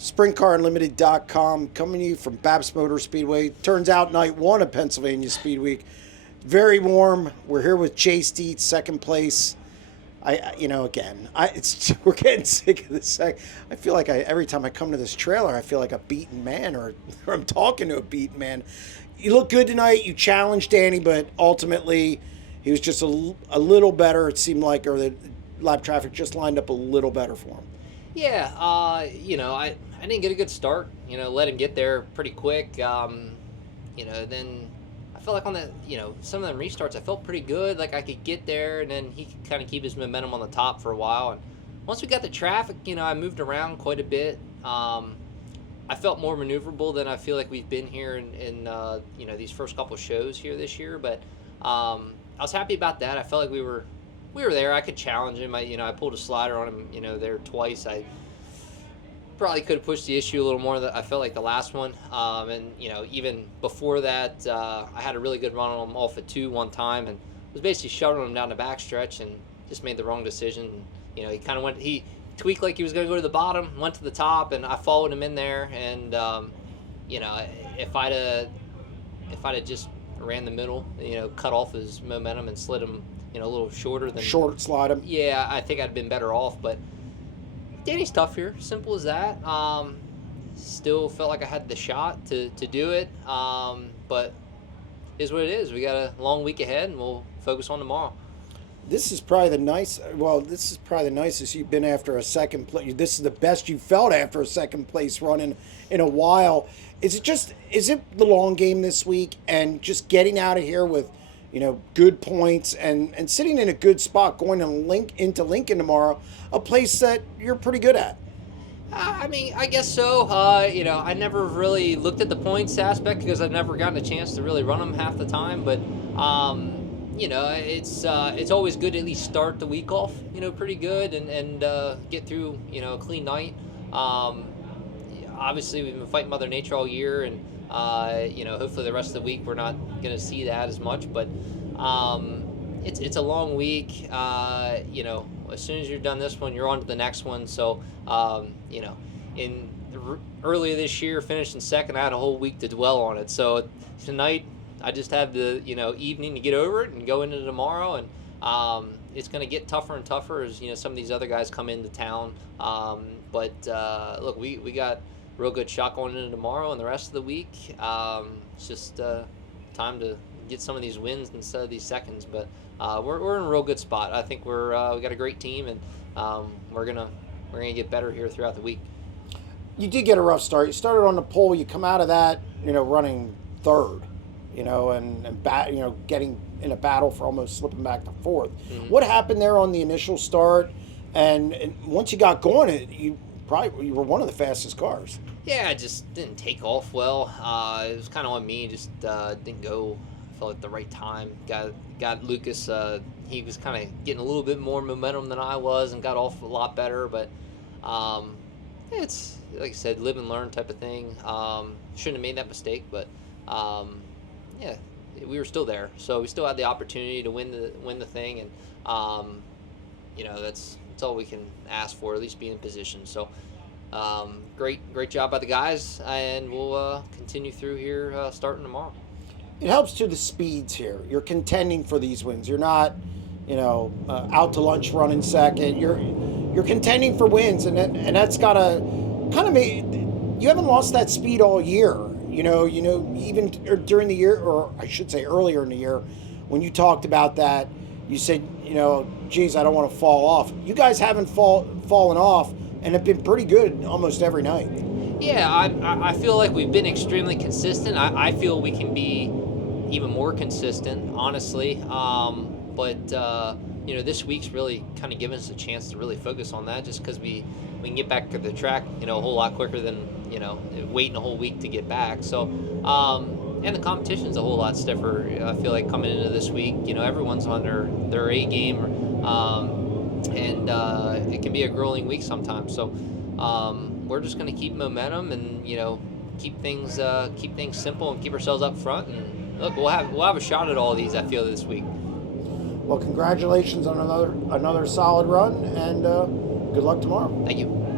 SprintCarUnlimited.com, coming to you from BAPS Motor Speedway. Turns out night one of Pennsylvania Speedweek. Very warm. We're here with Chase Dietz, second place. We're getting sick of this. I feel like every time I come to this trailer, I feel like a beaten man, or I'm talking to a beaten man. You look good tonight. You challenged Danny, but ultimately he was just a little better. It seemed like, or the lap traffic just lined up a little better for him. Yeah, I didn't get a good start. Let him get there pretty quick. Then I felt like on the, some of them restarts, I felt pretty good. Like I could get there, and then he could kind of keep his momentum on the top for a while. And once we got the traffic, I moved around quite a bit. I felt more maneuverable than I feel like we've been here in these first couple shows here this year. But I was happy about that. I felt like we were there. I could challenge him. I pulled a slider on him, there twice. I probably could have pushed the issue a little more than I felt like the last one. Even before that, I had a really good run on him off of 2 one time, and was basically shoving him down the backstretch and just made the wrong decision. He tweaked like he was going to go to the bottom, went to the top, and I followed him in there. And if I'd have just ran the middle, cut off his momentum and slid him, a little shorter than short slide him. Yeah, I think I'd have been better off. But Danny's tough here, simple as that. Still felt like I had the shot to do it, but it is what it is. We got a long week ahead, and we'll focus on tomorrow. This is probably the nicest you've been after a second place. This is the best you felt after a second place run in a while. Is it the long game this week, and just getting out of here with good points and sitting in a good spot going into Lincoln tomorrow, a place that you're pretty good at? I guess so. I never really looked at the points aspect because I've never gotten a chance to really run them half the time. But, it's always good to at least start the week off, pretty good and get through, a clean night. Obviously, we've been fighting Mother Nature all year, and hopefully the rest of the week we're not going to see that as much. But it's a long week. As soon as you're done this one, you're on to the next one. So, earlier this year, finishing second, I had a whole week to dwell on it. So tonight, I just have the evening to get over it and go into tomorrow. And it's going to get tougher and tougher as some of these other guys come into town. Look, we got real good shot going into tomorrow and the rest of the week. It's just time to get some of these wins instead of these seconds. But we're in a real good spot. I think we got a great team, and we're gonna get better here throughout the week. You did get a rough start. You started on the pole. You come out of that, running third, getting in a battle for almost slipping back to fourth. Mm-hmm. What happened there on the initial start? And once you got going, you were one of the fastest cars. Yeah, I just didn't take off well. It was kind of on me. Just didn't go, I felt at the right time. Got Lucas. He was kind of getting a little bit more momentum than I was, and got off a lot better. But it's like I said, live and learn type of thing. Shouldn't have made that mistake, but we were still there, so we still had the opportunity to win the thing, and that's all we can ask for, at least be in position. So great job by the guys, and we'll continue through here starting tomorrow. It helps to the speeds here. You're contending for these wins. You're not out to lunch running second. You're contending for wins, and that's got to kind of make you haven't lost that speed all year. Even during the year, or I should say earlier in the year, when you talked about that, you said, geez, I don't want to fall off. You guys haven't fallen off and have been pretty good almost every night. Yeah, I feel like we've been extremely consistent. I feel we can be even more consistent, honestly. This week's really kind of given us a chance to really focus on that, just because we can get back to the track, a whole lot quicker than, waiting a whole week to get back. So, and the competition's a whole lot stiffer. I feel like coming into this week, everyone's on their A game, and it can be a grueling week sometimes. So, we're just going to keep momentum and keep things simple and keep ourselves up front. And look, we'll have a shot at all of these, I feel, this week. Well, congratulations on another solid run, and good luck tomorrow. Thank you.